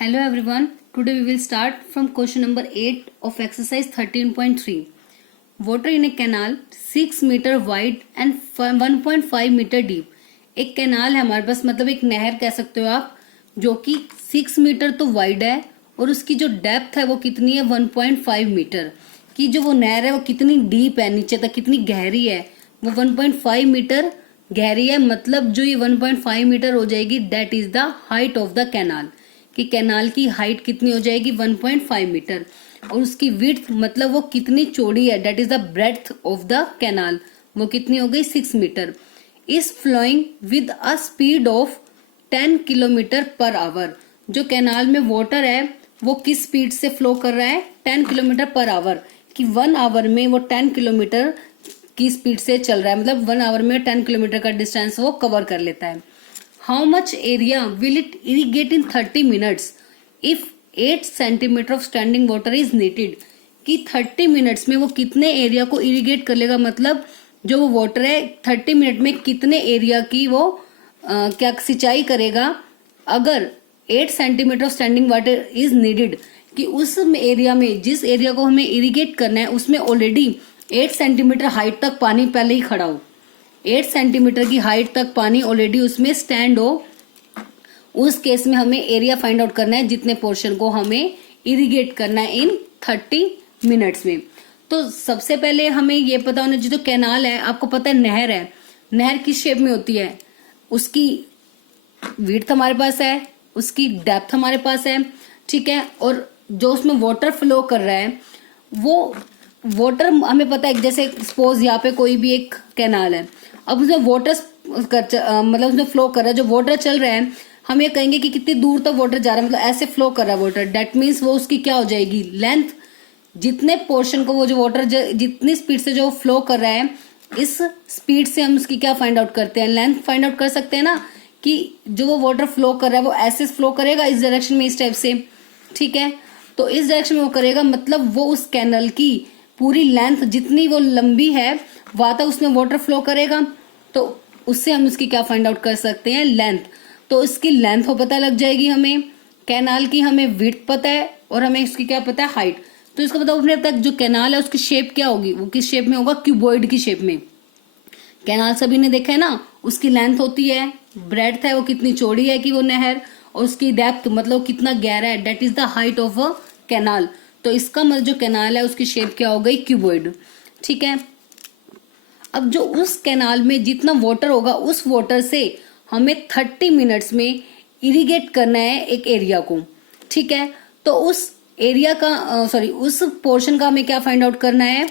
Hello everyone. Today we will start from question number 8 of exercise 13.3. Water in a canal 6 meter wide and 1.5 meter deep. एक canal है हमारे पास, मतलब एक नहर कह सकते हो आप, जो कि 6 मीटर तो वाइड है और उसकी जो डेप्थ है वो कितनी है 1.5 मीटर की। जो वो नहर है वो कितनी डीप है, नीचे तक कितनी गहरी है, वो 1.5 मीटर गहरी है। मतलब जो ये 1.5 मीटर हो जाएगी that is the height of the canal, कि कैनाल की हाइट कितनी हो जाएगी 1.5 मीटर। और उसकी विड्थ मतलब वो कितनी चौड़ी है, that is the breadth of the canal, वो कितनी हो गई 6 metre. Is flowing with a speed of 10 kilometre per hour. जो कैनाल में वाटर है वो किस स्पीड से फ्लो कर रहा है 10 किलोमीटर पर आवर, कि 1 आवर में वो 10 किलोमीटर की स्पीड से चल रहा है, मतलब 1 आवर में 10 किलोमीटर का डिस्टेंस वो कवर कर लेता है। How much area will it irrigate in 30 minutes if 8 centimetre of standing water is needed, कि 30 मिनट्स में वो कितने एरिया को इरीगेट कर लेगा, मतलब जो वो वाटर है 30 मिनट में कितने एरिया की वो क्या सिंचाई करेगा अगर 8 centimetre of standing water is needed, कि उस एरिया में जिस एरिया को हमें इरीगेट करना है उसमें ऑलरेडी 8 सेंटीमीटर हाइट तक पानी पहले ही खड़ा हो, 8 सेंटीमीटर की हाइट तक पानी ऑलरेडी उसमें स्टैंड हो। उस केस में हमें एरिया फाइंड आउट करना है जितने पोर्शन को हमें इरिगेट करना है इन 30 मिनट्स में। तो सबसे पहले हमें ये पता होना चाहिए, जो कैनाल है आपको पता है नहर है, नहर किस शेप में होती है, उसकी विड्थ हमारे पास है, उसकी डेप्थ हमारे पास है, ठीक है। और जो उसमें वाटर फ्लो कर रहा है वो वाटर हमें पता है, जैसे सपोज यहाँ पे कोई भी एक कैनाल है, अब उसमें वाटर मतलब उसमें फ्लो कर रहा है, जो वाटर चल रहा है हम ये कहेंगे कि कितनी दूर तक वाटर जा रहा है, मतलब ऐसे फ्लो कर रहा है वाटर, दैट मीन्स वो उसकी क्या हो जाएगी लेंथ, जितने पोर्शन को वो जो वाटर जितनी स्पीड से जो फ्लो कर रहा है, इस स्पीड से हम उसकी क्या फाइंड आउट करते हैं, लेंथ फाइंड आउट कर सकते हैं ना, कि जो वो वाटर फ्लो कर रहा है वो ऐसे फ्लो करेगा इस डायरेक्शन में, इस टाइप से, ठीक है। तो इस डायरेक्शन में वो करेगा, मतलब वो उस कैनल की पूरी लेंथ जितनी वो लंबी है वहां तक उसमें वाटर फ्लो करेगा, तो उससे हम उसकी क्या फाइंड आउट कर सकते हैं लेंथ। तो इसकी लेंथ हो पता लग जाएगी हमें, कैनाल की हमें विड्थ पता है और हमें इसकी क्या पता है हाइट। तो इसका मतलब अपने तक जो कैनाल है उसकी शेप क्या होगी, वो किस शेप में होगा, क्यूबॉइड की शेप में। कैनाल सभी ने देखा है ना, उसकी लेंथ होती है, ब्रेड्थ है वो कितनी चौड़ी है कि वो नहर, और उसकी डेप्थ मतलब कितना गहरा है, that is the height of a canal. तो इसका मतलब जो कैनाल है उसकी शेप क्या हो गई क्यूबॉइड, ठीक है। अब जो उस कैनाल में जितना वाटर होगा उस वाटर से हमें 30 मिनट्स में इरिगेट करना है एक एरिया को, ठीक है। तो उस एरिया का उस पोर्शन का हमें क्या फाइंड आउट करना है,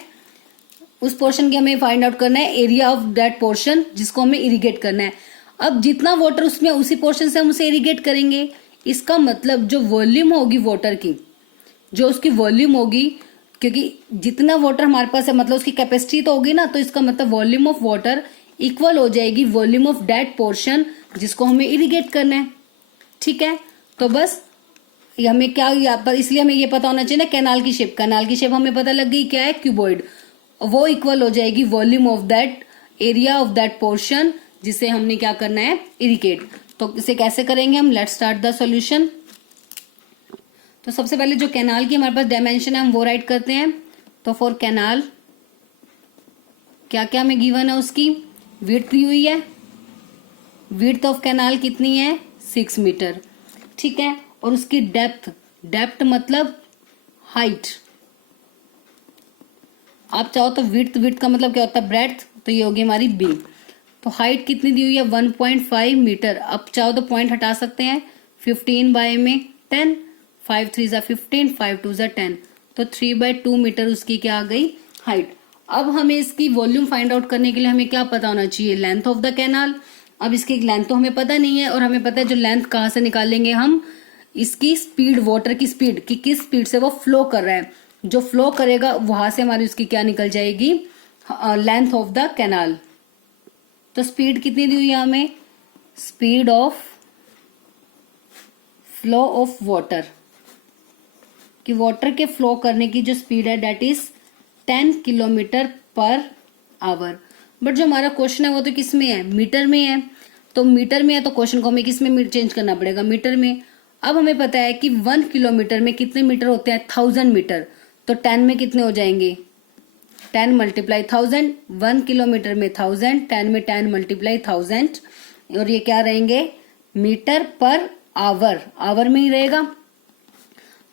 उस पोर्शन की हमें फाइंड आउट करना है एरिया ऑफ दैट पोर्शन जिसको हमें इरिगेट करना है। अब जितना वाटर उसमें उसी पोर्शन से हम उसे इरिगेट करेंगे, इसका मतलब जो वॉल्यूम होगी वाटर की, जो उसकी वॉल्यूम होगी, क्योंकि जितना वाटर हमारे पास है मतलब उसकी कैपेसिटी तो होगी ना, तो इसका मतलब वॉल्यूम ऑफ वाटर इक्वल हो जाएगी वॉल्यूम ऑफ दैट पोर्शन जिसको हमें इरिगेट करना है, ठीक है। तो बस हमें क्या यहाँ पर, इसलिए हमें ये पता होना चाहिए ना कैनाल की शेप, कैनाल की शेप हमें पता लग गई क्या है क्यूबॉइड, वो इक्वल हो जाएगी volume of that area of that portion जिसे हमने क्या करना है इरिगेट। तो इसे कैसे करेंगे हम, लेट्स स्टार्ट द सॉल्यूशन। तो सबसे पहले जो कैनाल की हमारे पास डायमेंशन है हम वो राइट करते हैं। तो फॉर कैनाल क्या क्या हमें गिवन है, उसकी विड्थ दी हुई है, विड्थ ऑफ कैनाल कितनी है 6 मीटर, ठीक है। और उसकी डेप्थ, डेप्थ मतलब हाइट, आप चाहो तो विड्थ, विड्थ का मतलब क्या होता है ब्रेड्थ, तो ये होगी हमारी बी। तो हाइट कितनी दी हुई है 1.5 मीटर, अब चाहो तो पॉइंट हटा सकते हैं, 15 बाय में 10, 5 3 जा 15, 5 2 जा 10, तो 3/2 मीटर उसकी क्या आ गई हाइट। अब हमें इसकी वॉल्यूम फाइंड आउट करने के लिए हमें क्या पता होना चाहिए, लेंथ ऑफ द कैनाल। अब इसकी लेंथ तो हमें पता नहीं है, और हमें पता है जो लेंथ कहाँ से निकालेंगे हम, इसकी स्पीड, वाटर की स्पीड, कि किस स्पीड से वो फ्लो कर रहा है, जो फ्लो करेगा वहां से हमारी उसकी क्या निकल जाएगी लेंथ ऑफ द कैनाल। तो स्पीड कितनी दी हुई है हमें, speed of flow of water, कि वाटर के फ्लो करने की जो स्पीड है that is 10 kilometre per our. But जो हमारा क्वेश्चन है वो तो किस में है, मीटर में है। तो मीटर में है तो क्वेश्चन को हमें किस में चेंज करना पड़ेगा, मीटर में। अब हमें पता है कि 1 किलोमीटर में कितने मीटर होते हैं, 1000 मीटर। तो 10 में कितने हो जाएंगे, 10 मल्टीप्लाई 1000, 1 किलोमीटर में 1000, 10 में 10 मल्टीप्लाई 1000, और ये क्या रहेंगे, मीटर पर आवर, आवर में ही रहेगा।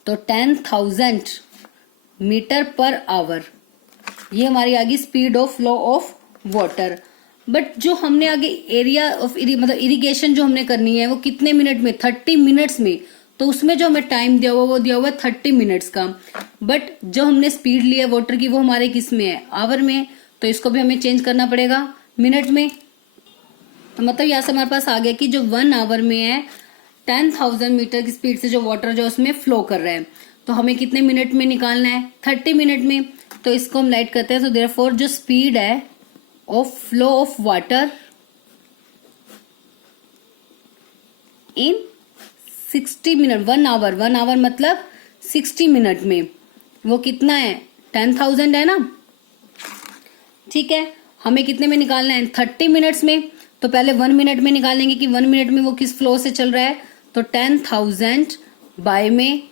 तो 10,000 मीटर पर आवर, ये हमारी आ गई speed of flow of water. But जो हमने आगे एरिया ऑफ मतलब इरिगेशन जो हमने करनी है वो कितने मिनट में, 30 मिनट्स में। तो उसमें जो हमें टाइम दिया हुआ वो दिया हुआ है 30 मिनट्स का। बट जो हमने स्पीड ली है वाटर की वो हमारे किस में है, आवर में। तो इसको भी हमें चेंज करना पड़ेगा मिनट में। तो मतलब यहाँ से हमारे पास आ गया कि जो 1 आवर में है 10,000 मीटर की स्पीड से जो वाटर जो उसमें फ्लो कर रहा है, तो हमें कितने मिनट में निकालना है, 30 मिनट में। तो इसको हम राइट करते हैं। तो देयरफॉर जो स्पीड है of flow of water in 60 minute, 1 hour, 1 hour मतलब 60 मिनट में वो कितना है, 10,000 है ना। ठीक है, हमें कितने में निकालना है, 30 मिनट्स में। तो पहले 1 मिनट में निकालेंगे कि 1 मिनट में वो किस फ्लो से चल रहा है। तो 10,000 बाय में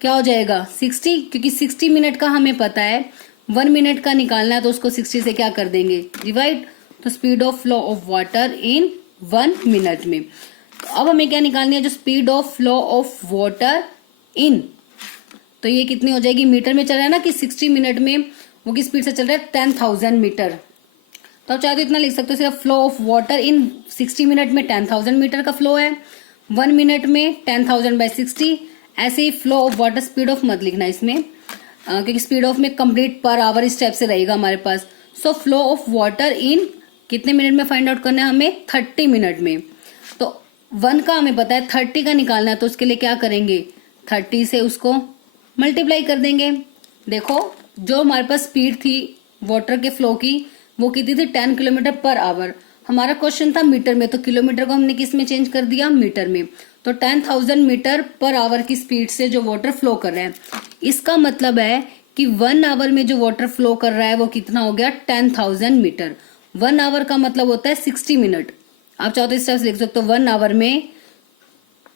क्या हो जाएगा, 60, क्योंकि 60 मिनट का हमें पता है, 1 मिनट का निकालना है तो उसको 60 से क्या कर देंगे, डिवाइड। तो speed of flow of water in 1 minute में। तो अब हमें क्या निकालनी है, जो speed of flow of water इन, तो ये कितनी हो जाएगी, मीटर में चल रहा है ना कि 60 मिनट में वो किस स्पीड से चल रहा है, 10,000 मीटर। तो आप चाहे तो इतना लिख सकते हो, सिर्फ flow of water in 60 minute में 10,000 मीटर का फ्लो है, 1 मिनट में 10,000 बाई 60। ऐसे ही flow of water, speed of मत लिखना इसमें, क्योंकि स्पीड ऑफ में कंप्लीट पर आवर इस टाइप से रहेगा हमारे पास। So flow of water in कितने मिनट में फाइंड आउट करना है हमें, 30 मिनट में। तो 1 का हमें पता है, 30 का निकालना है, तो उसके लिए क्या करेंगे, 30 से उसको मल्टीप्लाई कर देंगे। देखो जो हमारे पास स्पीड थी वाटर के फ्लो की वो कितनी थी, 10 किलोमीटर पर आवर। हमारा क्वेश्चन था मीटर में, तो किलोमीटर को हमने किस में चेंज कर दिया, मीटर में। तो 10,000 मीटर पर आवर की स्पीड से जो वाटर फ्लो कर रहा है, इसका मतलब है कि 1 आवर में जो वाटर फ्लो कर रहा है वो कितना हो गया, 10,000 मीटर। 1 आवर का मतलब होता है 60 मिनट। आप चाहो तो इस तरह से लिख सकते हो, 1 आवर में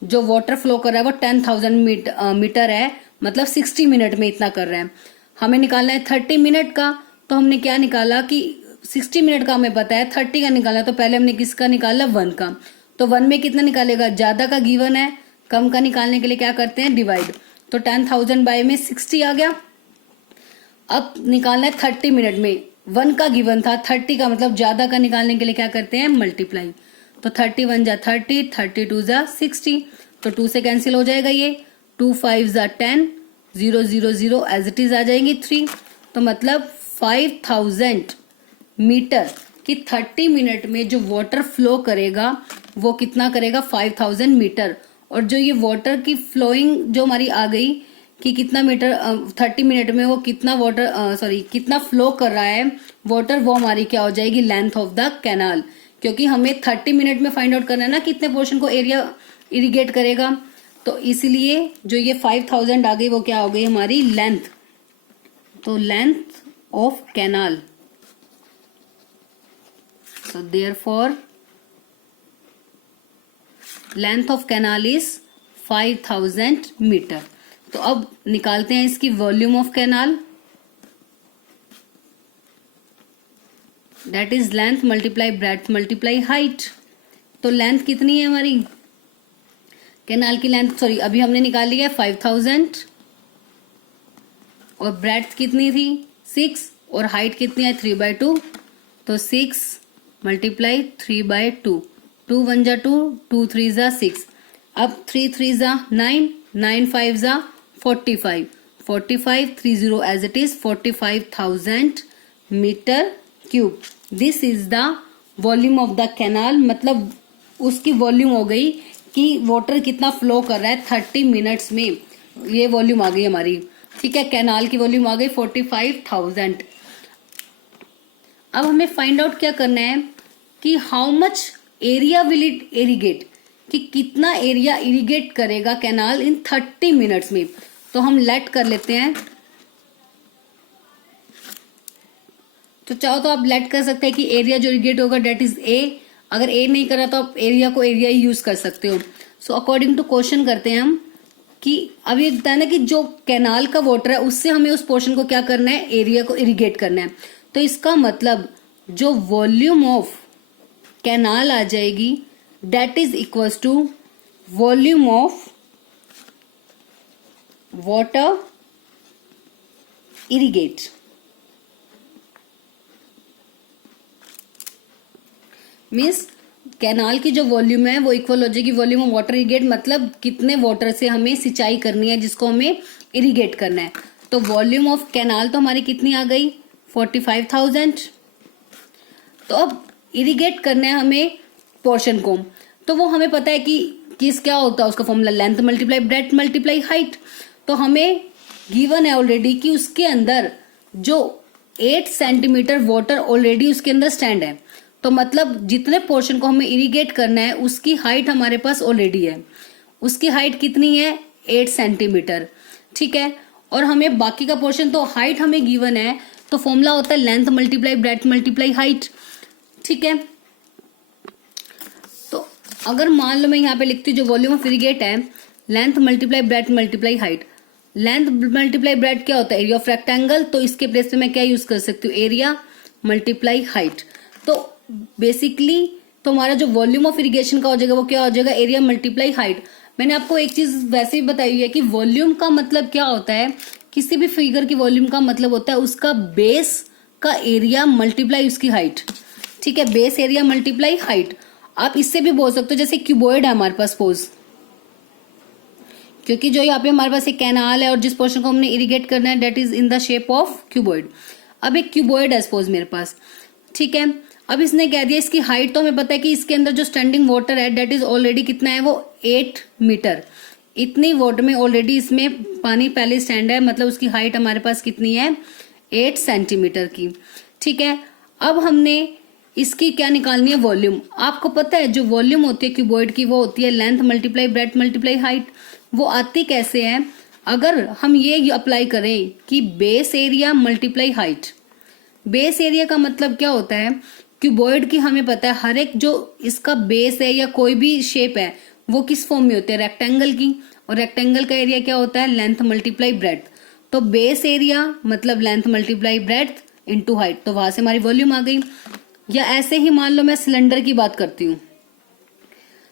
जो वाटर फ्लो कर रहा है वो 10,000 मीटर है, मतलब 60 मिनट में इतना कर रहा है। हमें निकालना है 30 मिनट का। तो हमने क्या निकाला कि 60 मिनट का हमें पता है, 30 का निकाला। तो पहले हमने किसका निकाला, 1 का। तो 1 में कितना निकालेगा, ज्यादा का गिवन है, कम का निकालने के लिए क्या करते हैं, डिवाइड। तो 10,000 बाय में 60 आ गया। अब निकालना है 30 मिनट में, 1 का गिवन था, 30 का मतलब ज्यादा का निकालने के लिए क्या करते हैं, मल्टीप्लाई। तो 31 जा 30, 32 जा 60। तो 2 से कैंसिल हो जाएगा ये, 2 5 जा 10, 0 0 0 एज इट इज आ जाएंगी 3। तो मतलब 5,000 मीटर कि 30 मिनट में जो वाटर फ्लो करेगा वो कितना करेगा, 5,000 मीटर। और जो ये वाटर की फ्लोइंग जो हमारी आ गई कि कितना मीटर 30 मिनट में वो कितना वाटर कितना फ्लो कर रहा है वाटर, वो हमारी क्या हो जाएगी, लेंथ ऑफ द कैनाल। क्योंकि हमें 30 मिनट में फाइंड आउट करना है ना कितने पोर्शन को एरिया इरिगेट करेगा। तो इसलिए जो ये 5,000 आ गई वो क्या हो गई हमारी लेंथ। तो length of canal, so therefore length of canal is 5,000 metre. तो अब निकालते हैं इसकी volume of canal, that is length multiply breadth multiply height. तो लेंथ कितनी है हमारी कैनाल की लेंथ, सॉरी अभी हमने निकाल लिया है 5,000, और ब्रेड्थ कितनी थी 6, और हाइट कितनी है 3/2। तो 6 मल्टीप्लाई 3/2, 2 1 जा 2, 2 3 जा 6, अब 3 3 जा 9, 9 5 जा 45, 45 30 as it is 45,000 metre cube. This is the volume of the canal, मतलब उसकी वॉल्यूम हो गई कि वाटर कितना फ्लो कर रहा है 30 मिनट्स में, ये वॉल्यूम आ गई हमारी। ठीक है, कैनाल की वॉल्यूम आ गई 45,000। अब हमें फाइंड आउट क्या करना है कि how much area will it irrigate, कि कितना एरिया इरिगेट करेगा कैनाल इन 30 मिनट्स में। तो हम लेट कर लेते हैं, तो चाहो तो आप लेट कर सकते हैं कि एरिया जो इरिगेट होगा डेट इज ए। अगर ए नहीं करा तो आप एरिया को एरिया ही यूज कर सकते हो। सो अकॉर्डिंग टू क्वेश्चन करते हैं हम कि अब ये बताया ना कि जो कैनाल का वाटर है उससे हमें उस पोर्शन को क्या करना है, एरिया को इरिगेट करना है। तो इसका मतलब जो वॉल्यूम ऑफ कैनाल आ जाएगी that is equals to volume of water irrigate. Means canal की जो वॉल्यूम है वो इक्वल हो जाएगी वॉल्यूम ऑफ वाटर इरिगेट, मतलब कितने वाटर से हमें सिंचाई करनी है जिसको हमें इरिगेट करना है। तो वॉल्यूम ऑफ कैनाल तो हमारी कितनी आ गई 45,000। तो अब इरिगेट करना है हमें पोर्शन को, तो वो हमें पता है कि किस क्या होता है उसका formula, length multiply breadth multiply height. तो हमें गिवन है ऑलरेडी कि उसके अंदर जो 8 सेंटीमीटर वाटर ऑलरेडी उसके अंदर स्टैंड है। तो मतलब जितने पोर्शन को हमें इरिगेट करना है उसकी हाइट हमारे पास ऑलरेडी है। उसकी हाइट कितनी है 8 सेंटीमीटर, ठीक है। और हमें बाकी का पोर्शन, तो हाइट हमें गिवन है तो फॉर्मूला होता है length multiply breadth multiply height, ठीक है। तो अगर मान लो मैं यहाँ पे लिखती हूँ जो वॉल्यूम ऑफ इरिगेट है length multiply breadth multiply height. Length multiply breadth क्या होता है, एरिया ऑफ रेक्टेंगल, तो इसके प्लेस पे मैं क्या यूज कर सकती हूँ, एरिया मल्टीप्लाई हाइट। तो बेसिकली तो हमारा जो वॉल्यूम ऑफ इरिगेशन का हो जाएगा वो क्या हो जाएगा, एरिया मल्टीप्लाई हाइट। मैंने आपको एक चीज वैसे भी बताई हुई है कि वॉल्यूम का मतलब क्या होता है, किसी भी फिगर की वॉल्यूम का मतलब होता है उसका बेस का एरिया मल्टीप्लाई उसकी हाइट, ठीक है। Base area multiply height. आप इससे भी बोल सकते हो जैसे क्यूबॉइड है हमारे पास सपोज, क्योंकि जो यहाँ पे हमारे पास एक कैनाल है और जिस पोर्शन को हमने इरिगेट करना है that is in the shape of cuboid. अब एक क्यूबॉइड है सपोज मेरे पास, ठीक है। अब इसने कह दिया इसकी हाइट, तो हमें पता है कि इसके अंदर जो स्टैंडिंग वाटर है डेट इज ऑलरेडी कितना है वो 8 मीटर। इतनी वाटर में ऑलरेडी इसमें पानी पहले स्टैंड है, मतलब उसकी हाइट हमारे पास कितनी है 8 सेंटीमीटर की, ठीक है। अब हमने इसकी क्या निकालनी है, वॉल्यूम। आपको पता है जो वॉल्यूम होती है क्यूबॉइड की वो होती है length multiply breadth multiply height. वो आती कैसे है, अगर हम ये अप्लाई करें कि base area multiply height. Base area का मतलब क्या होता है, क्यूबॉइड की हमें पता है हर एक जो इसका बेस है या कोई भी शेप है वो किस फॉर्म में होते हैं, रेक्टेंगल की। और रेक्टेंगल का एरिया क्या होता है, लेंथ मल्टीप्लाई ब्रेड्थ। तो बेस एरिया मतलब length multiply breadth into height, तो वहां से हमारी वॉल्यूम आ गई। या ऐसे ही मान लो मैं सिलेंडर की बात करती हूँ,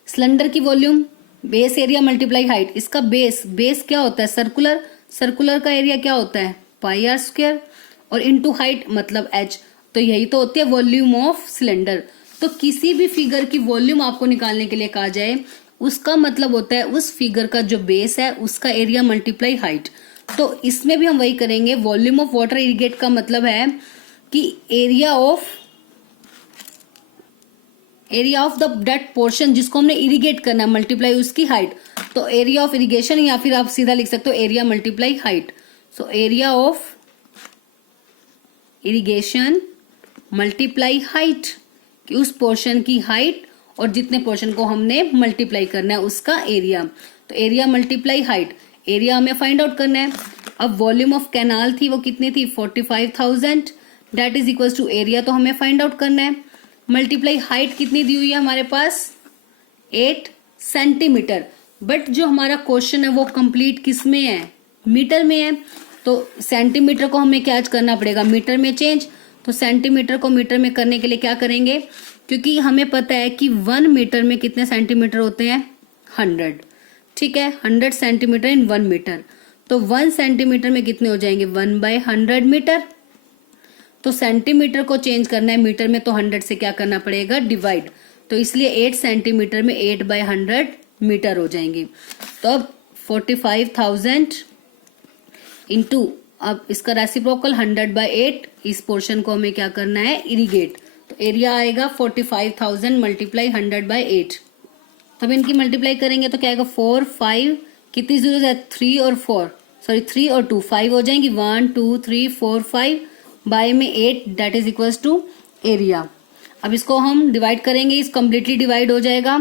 सिलेंडर की volume base area multiply height. इसका बेस क्या होता है, सर्कुलर। सर्कुलर का एरिया क्या होता है पाई आर स्क्वायर, और इनटू हाइट मतलब एच। तो यही तो होती है वॉल्यूम ऑफ सिलेंडर। तो किसी भी फिगर की वॉल्यूम आपको निकालने के लिए कहा जाए उसका मतलब होता है उस फिगर का जो बेस है उसका एरिया मल्टीप्लाई हाइट। तो इसमें भी हम वही करेंगे। वॉल्यूम ऑफ वाटर इरिगेट का मतलब है कि area of the that portion जिसको हमने इरिगेट करना है मल्टीप्लाई उसकी हाइट। तो एरिया ऑफ इरिगेशन या फिर आप सीधा लिख सकते हो area multiply height. So area of irrigation multiply height, कि उस पोर्शन की हाइट और जितने पोर्शन को हमने मल्टीप्लाई करना है उसका एरिया। तो एरिया मल्टीप्लाई हाइट, एरिया हमें फाइंड आउट करना है। अब वॉल्यूम ऑफ कैनाल थी वो कितनी थी 45,000, that is equal to area तो हमें फाइंड आउट करना है, मल्टीप्लाई हाइट कितनी दी हुई है हमारे पास 8 सेंटीमीटर। बट जो हमारा क्वेश्चन है वो कंप्लीट किस में है, मीटर में है। तो सेंटीमीटर को हमें क्या करना पड़ेगा, मीटर में चेंज। तो सेंटीमीटर को मीटर में करने के लिए क्या करेंगे, क्योंकि हमें पता है कि 1 मीटर में कितने सेंटीमीटर होते हैं 100, ठीक है। 100 सेंटीमीटर इन 1 मीटर। तो 1 सेंटीमीटर में कितने हो जाएंगे 1/100 मीटर। तो सेंटीमीटर को चेंज करना है मीटर में, तो 100 से क्या करना पड़ेगा डिवाइड। तो इसलिए 8 सेंटीमीटर में 8/100 मीटर हो जाएंगे। तो अब 45,000 इंटू, अब इसका रेसिप्रोकल 100/8, इस पोर्शन को हमें क्या करना है इरिगेट। तो एरिया आएगा 45,000 मल्टीप्लाई 100/8। तब इनकी मल्टीप्लाई करेंगे तो क्या आएगा 4 5, कितनी जीरो है 3 और 4, सॉरी 3 और 2 5 हो जाएंगी, 1 2 3 4 5 बाय में 8 that is equals to area. अब इसको हम डिवाइड करेंगे, इस कम्प्लीटली डिवाइड हो जाएगा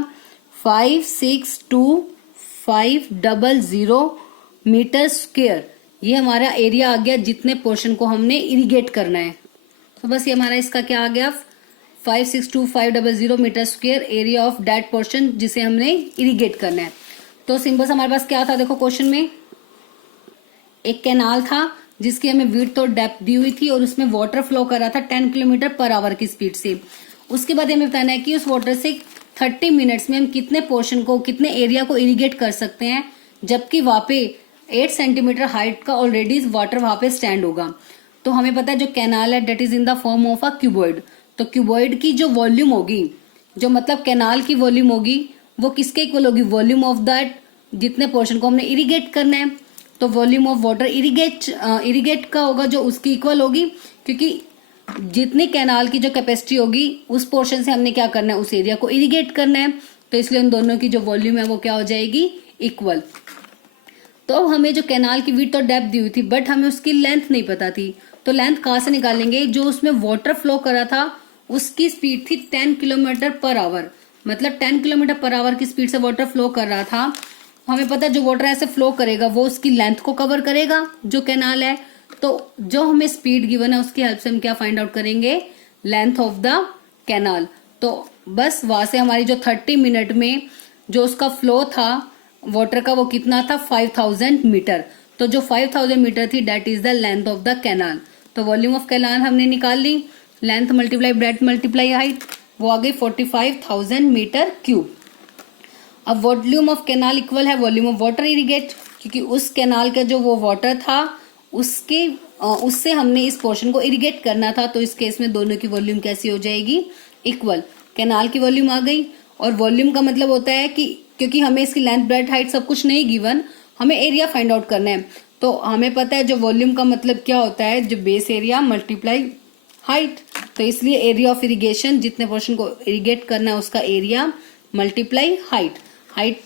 562500 मीटर स्क्वायर। ये हमारा एरिया आ गया जितने पोर्शन को हमने इरिगेट करना है। तो बस ये हमारा इसका क्या आ गया 562500 metre square area of that portion जिसे हमने इरिगेट करना है। तो सिंपल हमारे पास क्या था, देखो क्वेश्चन में एक कैनाल था जिसकी हमें विड्थ और डेप्थ दी हुई थी और उसमें वाटर फ्लो कर रहा था 10 किलोमीटर पर आवर की स्पीड से। उसके बाद हमें बताना है कि उस वाटर से 30 मिनट्स में हम कितने पोर्शन को, कितने एरिया को इरिगेट कर सकते हैं, जबकि वहां पे 8 सेंटीमीटर हाइट का ऑलरेडी वाटर वहां पे स्टैंड होगा। तो हमें पता है जो कैनाल है that is in the form of a cuboid. तो क्यूबॉइड की जो वॉल्यूम होगी, जो मतलब कैनाल की वॉल्यूम होगी, वो किसके इक्वल होगी, वॉल्यूम ऑफ दैट जितने पोर्शन को हमने इरिगेट करना है। तो वॉल्यूम ऑफ वाटर इरिगेट का होगा जो उसकी इक्वल होगी, क्योंकि जितनी कैनाल की जो कैपेसिटी होगी उस पोर्शन से हमने क्या करना है, उस एरिया को इरिगेट करना है। तो इसलिए उन दोनों की जो वॉल्यूम है वो क्या हो जाएगी, इक्वल। तो अब हमें जो कैनाल की विड्थ और डेप्थ दी हुई थी, बट हमें उसकी लेंथ नहीं पता थी। तो लेंथ कहाँ से निकालेंगे, जो उसमें वाटर फ्लो कर रहा था उसकी स्पीड थी 10 किलोमीटर पर आवर, मतलब 10 किलोमीटर पर आवर की स्पीड से वाटर फ्लो कर रहा था। हमें पता है जो वाटर ऐसे फ्लो करेगा वो उसकी लेंथ को कवर करेगा जो कैनाल है। तो जो हमें स्पीड गिवन है उसकी हेल्प से हम क्या फाइंड आउट करेंगे, लेंथ ऑफ द कैनाल। तो बस वहां से हमारी जो 30 मिनट में जो उसका फ्लो था वाटर का वो कितना था, 5000 मीटर। तो जो 5000 मीटर थी that is the length of the canal. तो वॉल्यूम ऑफ कैनाल हमने निकाल ली, length multiply breadth multiply height, वो आ गई 45,000 मीटर क्यूब। अब वॉल्यूम ऑफ कैनाल इक्वल है वॉल्यूम ऑफ वाटर इरिगेट, क्योंकि उस कैनाल का जो वो वाटर था उससे हमने इस पोर्शन को इरिगेट करना था। तो इस केस में दोनों की वॉल्यूम कैसी हो जाएगी, इक्वल। कैनाल की वॉल्यूम आ गई, और वॉल्यूम का मतलब होता है कि क्योंकि हमें इसकी लेंथ ब्रेड्थ हाइट सब कुछ नहीं गिवन, हमें एरिया फाइंड आउट करना है। तो हमें पता है जो वॉल्यूम का मतलब क्या होता है, जो बेस एरिया मल्टीप्लाई हाइट। तो इसलिए एरिया ऑफ इरिगेशन, जितने पोर्शन को इरिगेट करना है उसका एरिया मल्टीप्लाई हाइट। हाइट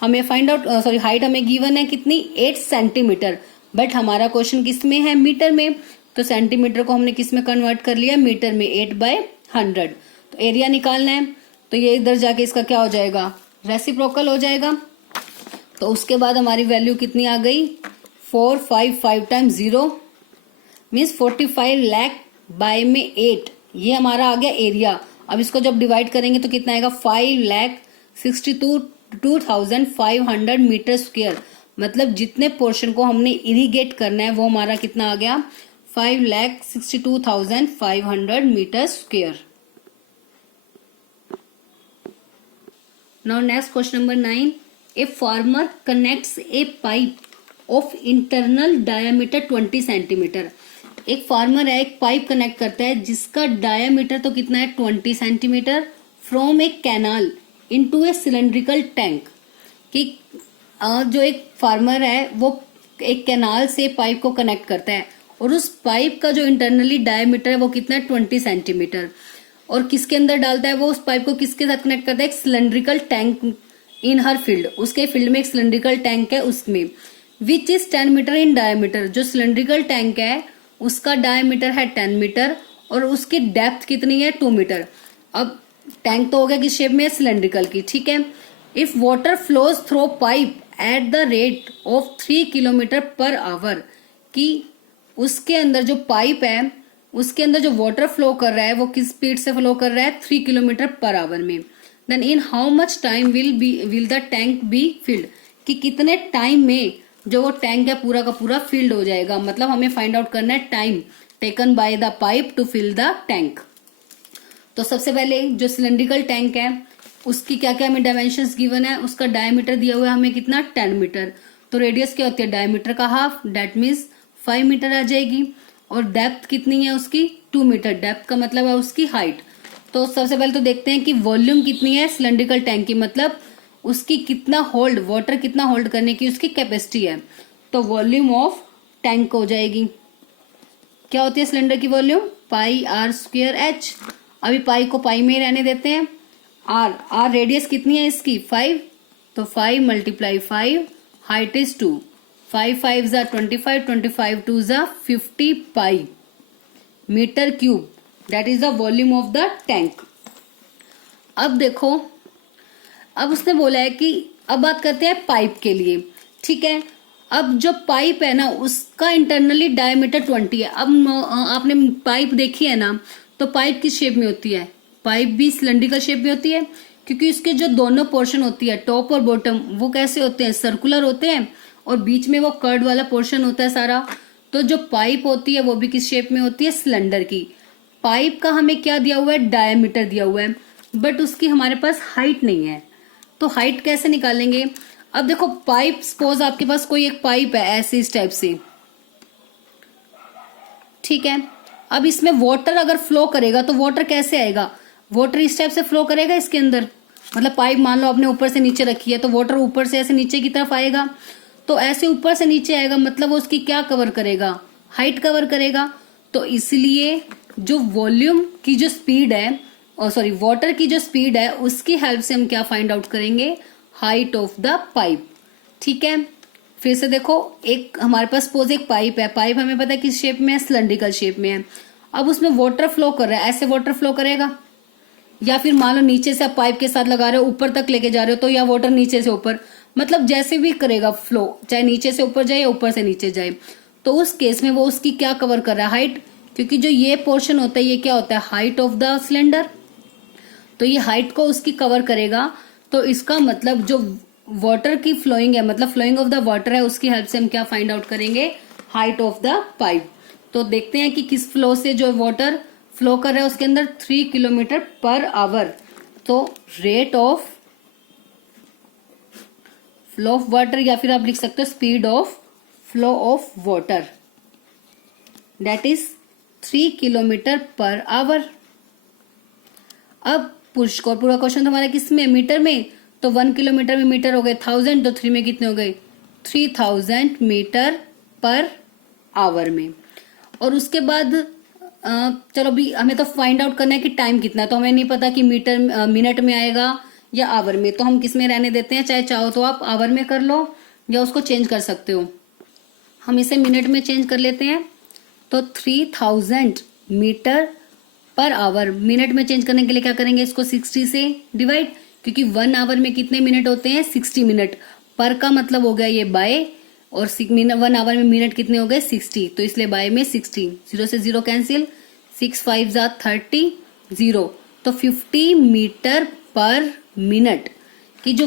हमें फाइंड आउट, हाइट हमें गिवन है कितनी, 8 सेंटीमीटर, बट हमारा क्वेश्चन किस में है, मीटर में। तो सेंटीमीटर को हमने किस में कन्वर्ट कर लिया, मीटर में, 8/100। तो एरिया निकालना है, तो ये इधर जाके इसका क्या हो जाएगा, रेसिप्रोकल हो जाएगा। तो उसके बाद हमारी वैल्यू कितनी आ गई, 455 टाइम्स 0 मीन्स 45 लाख बाय में 8, ये हमारा आ गया एरिया। अब इसको जब डिवाइड करेंगे तो कितना आएगा, 5,62,500 मीटर स्क्वायर। मतलब जितने पोर्शन को हमने इरिगेट करना है वो हमारा कितना आ गया, 5,62,500 metre square. Now next question number 9. A farmer connects a pipe of internal diameter 20 centimetre. एक फार्मर है, एक पाइप कनेक्ट करता है जिसका डायमीटर तो कितना है, 20 centimetre, from A canal into A cylindrical tank. कि जो एक फार्मर है वो एक कैनाल से पाइप को कनेक्ट करता है और उस पाइप का जो इंटरनली डायमीटर है वो कितना है, 20 सेंटीमीटर। और किसके अंदर डालता है वो, उस पाइप को किसके साथ कनेक्ट करता है, एक सिलेंड्रिकल टैंक इन हर फील्ड। उसके फील्ड में एक सिलेंड्रिकल टैंक है, उसमें which is 10 metre in diameter. जो सिलेंड्रिकल टैंक है उसका डायमीटर है 10 मीटर और उसकी डेप्थ कितनी है, 2 मीटर। अब टैंक तो हो गया किस शेप में, सिलेंड्रिकल की, ठीक है। If water flows through pipe at the rate of 3 kilometre per our, कि उसके अंदर जो पाइप है उसके अंदर जो वाटर फ्लो कर रहा है वो किस स्पीड से फ्लो कर रहा है, 3 किलोमीटर पर आवर में। Then in how much time will the tank be filled, कि कितने टाइम में जो वो टैंक है पूरा का पूरा फिल्ड हो जाएगा। मतलब हमें फाइंड आउट करना है time taken by the pipe to fill the tank. तो सबसे पहले जो सिलेंड्रिकल टैंक है उसकी क्या क्या हमें डायमेंशंस गिवन है, उसका डायमीटर दिया हुआ है हमें कितना, 10 मीटर। तो रेडियस क्या होती है, डायमीटर का हाफ, दैट मीन्स 5 मीटर आ जाएगी। और डेप्थ कितनी है उसकी, 2 मीटर। डेप्थ का मतलब है उसकी हाइट। तो सबसे पहले तो देखते हैं कि वॉल्यूम कितनी है सिलेंड्रिकल टैंक की, मतलब उसकी कितना होल्ड, वाटर कितना होल्ड करने की उसकी कैपेसिटी है। तो वॉल्यूम ऑफ टैंक हो जाएगी, क्या होती है सिलेंडर की volume, pi r square h. अभी पाई को पाई में रहने देते हैं। आर रेडियस कितनी है इसकी, 5, तो 5 मल्टीप्लाई 5, हाइट इज 2, 5 5 जा 25, 25 2 जा 50 pi metre cube, that is the volume of the tank. अब देखो, अब उसने बोला है कि अब बात करते हैं पाइप के लिए, ठीक है। अब जो पाइप है ना उसका इंटरनली डायमीटर 20 है। अब आपने पाइप देखी है ना, तो पाइप किस शेप में होती है, पाइप भी सिलेंड्रिकल शेप में होती है, क्योंकि इसके जो दोनों पोर्शन होती है टॉप और बॉटम वो कैसे होते हैं, सर्कुलर होते हैं, और बीच में वो कर्ड वाला पोर्शन होता है सारा। तो जो पाइप होती है वो भी किस शेप में होती है, सिलेंडर की। पाइप का हमें क्या दिया हुआ है, डायमीटर दिया हुआ है, बट उसकी हमारे पास हाइट नहीं है। तो हाइट कैसे निकालेंगे? अब देखो पाइप, सपोज आपके पास कोई एक पाइप है ऐसे इस टाइप से, ठीक है। अब इसमें वाटर अगर फ्लो करेगा तो वाटर कैसे आएगा, वाटर इस टाइप से फ्लो करेगा इसके अंदर, मतलब पाइप मान लो आपने ऊपर से नीचे रखी है तो वाटर ऊपर से ऐसे नीचे की तरफ आएगा। तो ऐसे ऊपर से नीचे आएगा मतलब वो उसकी क्या कवर करेगा, हाइट कवर करेगा। तो इसलिए जो वॉल्यूम की जो स्पीड है, और सॉरी वाटर की जो स्पीड है, उसकी हेल्प से हम क्या फाइंड आउट करेंगे, हाइट ऑफ द पाइप। ठीक है, फिर से देखो, एक हमारे पास सपोज एक पाइप है, पाइप हमें पता है किस शेप में है, सिलेंड्रिकल शेप में है। अब उसमें वाटर फ्लो कर रहा है, ऐसे वाटर फ्लो करेगा, या फिर मान लो नीचे से आप पाइप के साथ लगा रहे हो ऊपर तक लेके जा रहे हो तो या वाटर नीचे से ऊपर, मतलब जैसे भी करेगा फ्लो, चाहे नीचे से ऊपर जाए या ऊपर से नीचे जाए, तो उस केस में वो उसकी क्या कवर कर रहा है, हाइट। क्योंकि जो ये पोर्शन होता है ये क्या होता है, हाइट ऑफ द सिलेंडर, तो ये हाइट को उसकी कवर करेगा। तो इसका मतलब जो वाटर की फ्लोइंग है, मतलब फ्लोइंग ऑफ द वाटर है, उसकी हेल्प से हम क्या फाइंड आउट करेंगे, हाइट ऑफ द पाइप। तो देखते हैं कि किस फ्लो से जो वाटर फ्लो कर रहा है उसके अंदर, 3 किलोमीटर पर आवर। तो rate of flow of water, या फिर आप लिख सकते हो speed of flow of water, that is 3 kilometre per hour. अब पूरा क्वेश्चन तुम्हारा किस में, मीटर में, तो 1 किलोमीटर में मीटर हो गए 1000, तो 3 में कितने हो गए, 3000 मीटर पर आवर में। और उसके बाद चलो अभी हमें तो फाइंड आउट करना है कि टाइम कितना है, तो हमें नहीं पता कि मिनट में आएगा या आवर में, तो हम किस में रहने देते हैं, चाहे चाहो तो आप आवर में कर लो या उसको चेंज कर सकते हो। हम इसे मिनट में चेंज कर लेते हैं, तो 3000 मीटर पर आवर, मिनट में चेंज करने के लिए क्या करेंगे, इसको 60 से डिवाइड, क्योंकि 1 आवर में कितने मिनट होते हैं, 60 मिनट। पर का मतलब हो गया ये बाय, और 1 आवर में मिनट कितने हो गए, 60, तो इसलिए बाय में 60, 0 से 0 कैंसिल, 6 5 जा 30, 0, तो 50 मीटर पर मिनट की जो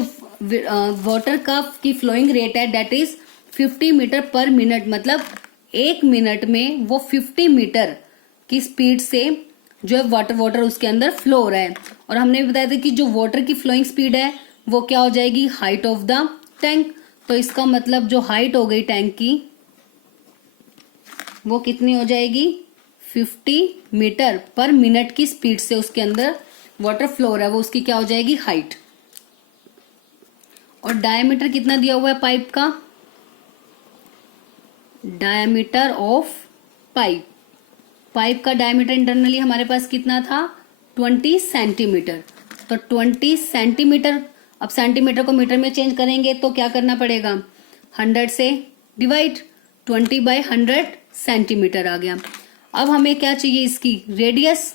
वाटर का की फ्लोइंग रेट है, that is 50 metre per minute, मतलब 1 मिनट में वो 50 मीटर की स्पीड से जो है वाटर उसके अंदर फ्लो हो रहा है। और हमने भी बताया था कि जो वाटर की फ्लोइंग स्पीड है वो क्या हो जाएगी, हाइट ऑफ द टैंक। तो इसका मतलब जो हाइट हो गई टैंक की वो कितनी हो जाएगी, 50 मीटर पर मिनट की स्पीड से उसके अंदर वाटर फ्लो हो रहा है, वो उसकी क्या हो जाएगी, हाइट। और डायमीटर कितना दिया हुआ है पाइप का, डायमीटर ऑफ पाइप, पाइप का डायमीटर इंटरनली हमारे पास कितना था, 20 सेंटीमीटर। तो 20 सेंटीमीटर, अब सेंटीमीटर को मीटर में चेंज करेंगे तो क्या करना पड़ेगा, 100 से डिवाइड, 20/100 सेंटीमीटर आ गया। अब हमें क्या चाहिए, इसकी रेडियस,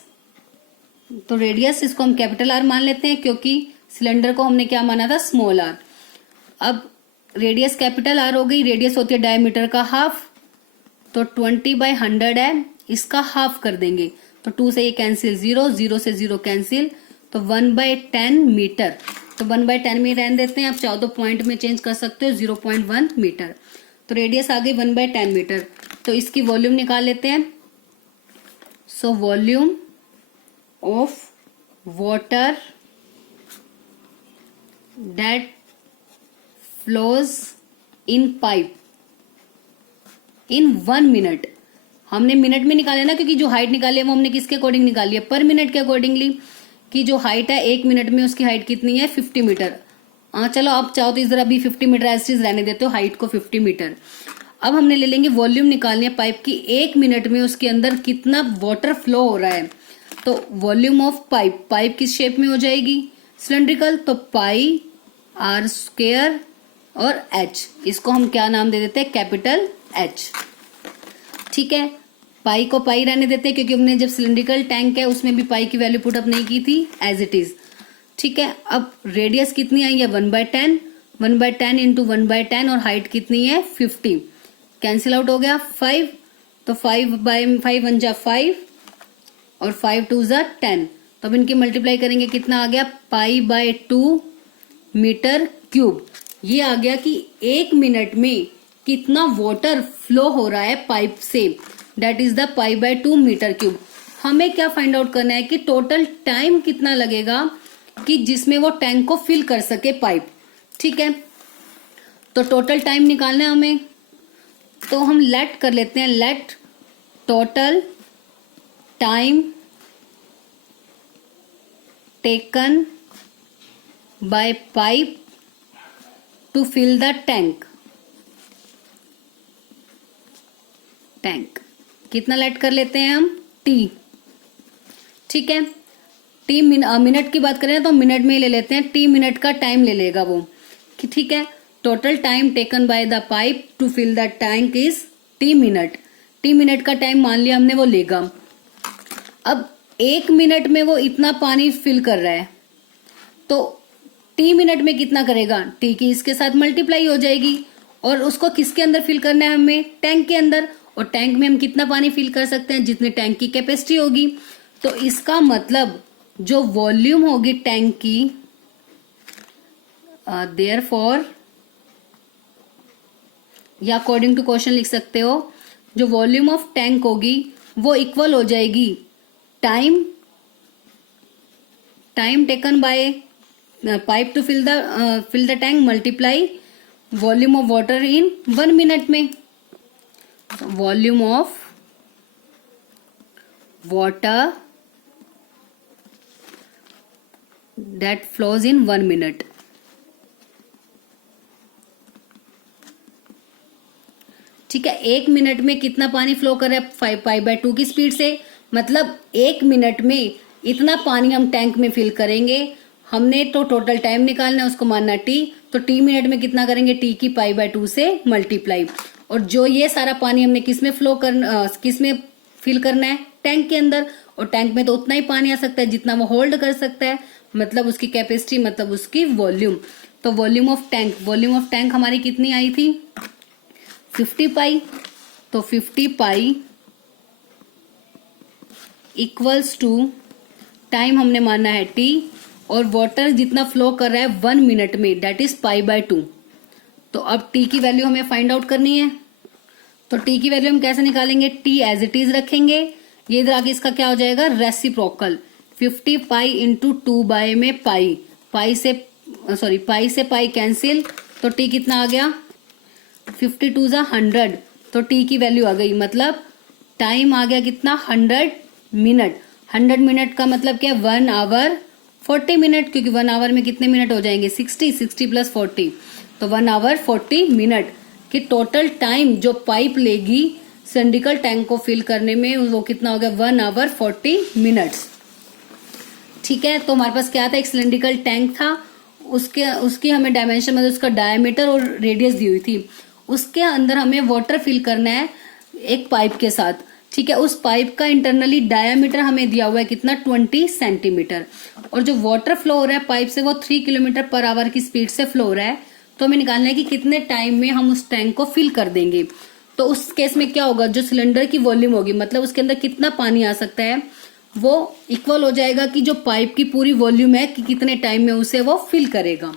तो रेडियस इसको हम कैपिटल आर मान लेते हैं क्योंकि सिलेंडर को हमने क्या माना था, स्मॉल आर। अब रेडियस कैपिटल आर हो गई, रेडियस होती है डायमीटर का हाफ, तो 20/100 है, इसका हाफ कर देंगे, तो 2 से ये कैंसिल, 0 0 से 0 कैंसिल, तो 1/10 मीटर, तो 1/10 में रहने देते हैं। आप चाहो तो पॉइंट में चेंज कर सकते हो, 0.1 मीटर। तो रेडियस आ गई 1/10 मीटर। तो इसकी वॉल्यूम निकाल लेते हैं। So volume of water that flows in pipe in 1 minute, हमने मिनट में निकाले ना, क्योंकि जो हाइट निकाली है वो हमने किसके अकॉर्डिंग निकाली है, पर मिनट के अकॉर्डिंगली, कि जो हाइट है 1 मिनट में उसकी हाइट कितनी है, 50 मीटर। चलो आप चाहो तो इधर अभी 50 मीटर ऐसे रहने देते हो, हाइट को 50 मीटर। अब हमने ले लेंगे वॉल्यूम निकालनी है पाइप की, 1 मिनट में उसके अंदर कितना वाटर फ्लो हो रहा है। तो वॉल्यूम ऑफ पाइप, पाइप किस शेप में हो जाएगी, सिलेंड्रिकल, तो पाई आर स्क्वायर और एच, इसको हम क्या नाम दे देते हैं, कैपिटल एच। ठीक है, पाई को पाई रहने देते हैं क्योंकि हमने जब सिलिंड्रिकल टैंक है उसमें भी पाई की वैल्यू पुट अप नहीं की थी, एज इट इज। ठीक है, अब रेडियस कितनी आई है, 1/10, 1/10 इंटू 1/10, और हाइट कितनी है, 50, कैंसिल आउट हो गया 5, तो 5/5 1 जा 5 और 5 2 जा 10, तो अब इनकी मल्टीप्लाई करेंगे, कितना आ गया, π/2 मीटर क्यूब। ये आ गया कि 1 मिनट में कितना वाटर फ्लो हो रहा है पाइप से, that is the π/2 metre cube. हमें क्या फाइंड आउट करना है कि टोटल टाइम कितना लगेगा कि जिसमें वो टैंक को फिल कर सके पाइप। ठीक है, तो टोटल टाइम निकालना है हमें, तो हम लेट कर लेते हैं, let total time taken by pipe to fill the tank. कितना लेट कर लेते हैं हम, टी। ठीक है, टी मिनट की बात करें तो मिनट में ही ले लेते हैं, टी मिनट का टाइम ले लेगा वो। ठीक है, total time taken by the pipe to fill the tank is T minute. T minute का टाइम मान लिया हमने, वो लेगा। अब 1 मिनट में वो इतना पानी फिल कर रहा है, तो टी मिनट में कितना करेगा, टी की इसके साथ मल्टीप्लाई हो जाएगी। और उसको किसके अंदर फिल करना है हमें, टैंक के अंदर। और टैंक में हम कितना पानी फिल कर सकते हैं, जितने टैंक की कैपेसिटी होगी। तो इसका मतलब जो वॉल्यूम होगी टैंक की, देयरफॉर, या अकॉर्डिंग टू क्वेश्चन लिख सकते हो, जो वॉल्यूम ऑफ टैंक होगी वो इक्वल हो जाएगी time taken by pipe to fill the tank multiply volume of water in 1 minute में। Volume of water that flows in 1 minute. ठीक है, 1 मिनट में कितना पानी फ्लो कर रहा है, π/2 की स्पीड से। मतलब 1 मिनट में इतना पानी हम टैंक में फिल करेंगे। हमने तो टोटल टाइम निकालना है, उसको मानना टी। तो टी मिनट में कितना करेंगे, टी की π/2 से मल्टीप्लाई। और जो ये सारा पानी हमने किसमें फिल करना है, टैंक के अंदर। और टैंक में तो उतना ही पानी आ सकता है जितना वो होल्ड कर सकता है, मतलब उसकी कैपेसिटी, मतलब उसकी वॉल्यूम। तो वॉल्यूम ऑफ टैंक हमारी कितनी आई थी, 50 पाई। तो 50 पाई इक्वल्स टू टाइम हमने माना है टी, और वाटर जितना फ्लो कर रहा है 1 मिनट में, दैट इज π/2। तो अब टी की वैल्यू हमें फाइंड आउट करनी है। तो टी की वैल्यू हम कैसे निकालेंगे, टी एज इट इज रखेंगे। ये इधर आगे इसका क्या हो जाएगा, रेसिप्रोकल। 50 पाई इंटू 2 बाय में पाई से पाई कैंसिल। तो टी कितना आ गया, 52 = 100। तो टी की वैल्यू आ गई, मतलब टाइम आ गया कितना, 100 मिनट। 100 मिनट का मतलब क्या, 1 आवर 40 मिनट, क्योंकि 1 आवर में कितने मिनट हो जाएंगे, 60 प्लस 40, तो 1 आवर 40 मिनट की टोटल टाइम जो पाइप लेगी सिलिंड्रिकल टैंक को फिल करने में, वो कितना हो गया, 1 आवर 40 मिनट्स। ठीक है, तो हमारे पास क्या था, एक सिलिंड्रिकल टैंक था, उसकी हमें डायमेंशन, मतलब उसका डायमीटर और रेडियस दी हुई थी। उसके अंदर हमें वाटर फिल करना है एक पाइप के साथ। ठीक है, उस पाइप का इंटरनली डायमीटर हमें दिया हुआ है कितना, 20 सेंटीमीटर। और जो वाटर फ्लो हो रहा है पाइप से वो 3 किलोमीटर पर आवर की स्पीड से फ्लो हो रहा है। तो हमें निकालना है कि कितने टाइम में हम उस टैंक को फिल कर देंगे। तो उस केस में क्या होगा, जो सिलेंडर की वॉल्यूम होगी, मतलब उसके अंदर कितना पानी आ सकता है, वो इक्वल हो जाएगा कि जो पाइप की पूरी वॉल्यूम है कि कितने टाइम में उसे वो फिल करेगा।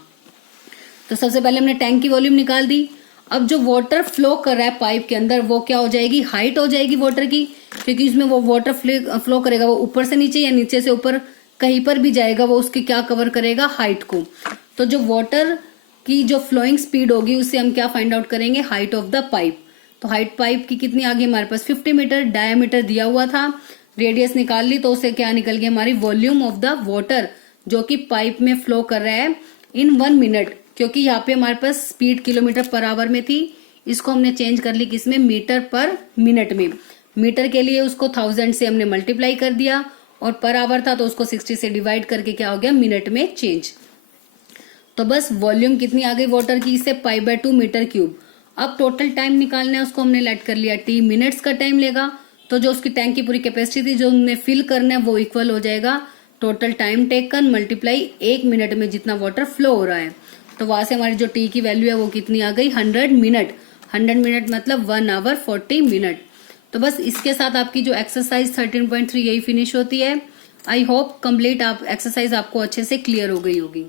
तो सबसे पहले हमने टैंक की वॉल्यूम निकाल दी। अब जो वाटर फ्लो कर रहा है पाइप के अंदर, वो क्या हो जाएगी, हाइट हो जाएगी वाटर की, क्योंकि उसमें वो वाटर फ्लो करेगा, वो ऊपर से नीचे या नीचे से ऊपर कहीं पर भी जाएगा, वो उसके क्या कवर करेगा, हाइट को। तो जो वाटर की जो फ्लोइंग स्पीड होगी उससे हम क्या फाइंड आउट करेंगे, हाइट ऑफ द पाइप। तो हाइट पाइप की कितनी आ गई हमारे पास, 50 मीटर। डायमीटर दिया हुआ था, रेडियस निकाल ली, तो उससे क्या निकल गया, हमारी वॉल्यूम ऑफ द वाटर जो कि पाइप में फ्लो कर रहा है इन 1 मिनट। क्योंकि यहाँ पे हमारे पास स्पीड किलोमीटर पर आवर में थी, इसको हमने चेंज कर ली किसमें, मीटर पर मिनट में। मीटर के लिए उसको 1000 से हमने मल्टीप्लाई कर दिया, और पर आवर था तो उसको 60 से डिवाइड करके क्या हो गया, मिनट में चेंज। तो बस वॉल्यूम कितनी आ गई वाटर की, इससे π/2 मीटर क्यूब। अब टोटल टाइम निकालना है, उसको हमने लेट कर लिया, टी मिनट्स का टाइम लेगा। तो जो उसकी टैंक की पूरी कैपेसिटी थी, जो हमने फिल करना है, वो इक्वल हो जाएगा total time taken multiply 1 minute में जितना वाटर फ्लो हो रहा है। तो वहां से हमारी जो टी की वैल्यू है वो कितनी आ गई, 100 मिनट। 100 मिनट मतलब 1 आवर 40 मिनट। तो बस इसके साथ आपकी जो एक्सरसाइज 13.3 यही फिनिश होती है। आई होप कंप्लीट आप एक्सरसाइज आपको अच्छे से क्लियर हो गई होगी।